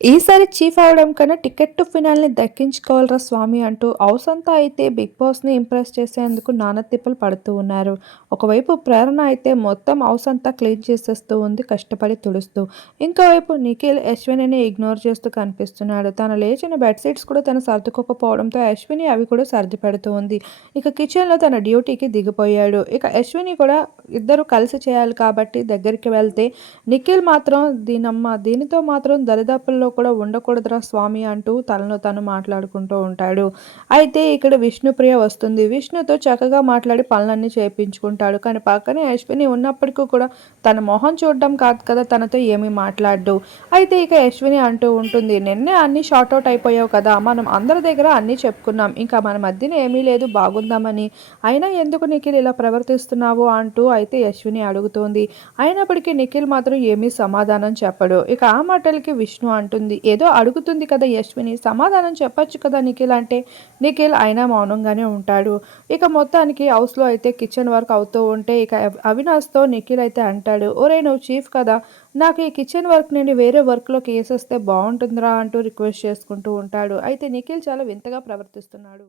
ఈసారి చీఫ్ అవడం కన్నా టికెట్ టు ఫినాల్ని దక్కించుకోవాలరా స్వామి అంటూ అవసంతా అయితే బిగ్ బాస్ని ఇంప్రెస్ చేసేందుకు నాన్న తిప్పలు పడుతూ ఉన్నారు. ఒకవైపు ప్రేరణ అయితే మొత్తం అవసంతా క్లీన్ చేసేస్తూ ఉంది కష్టపడి తుడుస్తూ. ఇంకోవైపు నిఖిల్ అశ్వినిని ఇగ్నోర్ చేస్తూ కనిపిస్తున్నాడు. తను లేచిన బెడ్షీట్స్ కూడా తను సర్దుకోకపోవడంతో అశ్విని అవి కూడా సర్ది పెడుతూ ఉంది. ఇక కిచెన్లో తన డ్యూటీకి దిగిపోయాడు. ఇక అశ్విని కూడా ఇద్దరు కలిసి చేయాలి కాబట్టి దగ్గరికి వెళ్తే నిఖిల్ మాత్రం దీనమ్మ దీనితో మాత్రం దరిదాపుల్లో కూడా ఉండకూడదురా స్వామి అంటూ తనను తను మాట్లాడుకుంటూ ఉంటాడు. అయితే ఇక్కడ విష్ణుప్రియ వస్తుంది. విష్ణుతో చక్కగా మాట్లాడి పనులన్నీ చేయించుకుంటాడు కానీ పక్కనే అశ్విని ఉన్నప్పటికీ కూడా తన మొహం చూడడం కాదు కదా తనతో ఏమీ మాట్లాడు అయితే ఇక అశ్విని అంటూ ఉంటుంది నిన్నే అన్ని షార్ట్అవుట్ అయిపోయావు కదా మనం అందరి దగ్గర అన్నీ చెప్పుకున్నాం. ఇంకా మన మధ్యన ఏమీ లేదు బాగుందామని. అయినా ఎందుకు నిఖిల్ ఇలా ప్రవర్తిస్తున్నావు? అంటూ అయితే యశ్విని అడుగుతోంది. అయినప్పటికీ నిఖిల్ మాత్రం ఏమీ సమాధానం చెప్పడు. ఇక ఆ మాటలకి విష్ణు అంటూ ఉంటుంది ఏదో అడుగుతుంది కదా యశ్విని. సమాధానం చెప్పచ్చు కదా నిఖిల్ అంటే? నిఖిల్ అయినా మౌనంగానే ఉంటాడు. ఇక మొత్తానికి హౌస్లో అయితే కిచెన్ వర్క్ అవుతూ ఉంటే ఇక అవినాష్తో నిఖిల్ అయితే అంటాడు. ఒరే నువ్వు చీఫ్ కదా. నాకు ఈ కిచెన్ వర్క్ నుండి వేరే వర్క్లోకి వేసేస్తే బాగుంటుందిరా అంటూ రిక్వెస్ట్ చేసుకుంటూ ఉంటాడు. అయితే నిఖిల్ చాలా వింతగా ప్రవర్తిస్తున్నాడు.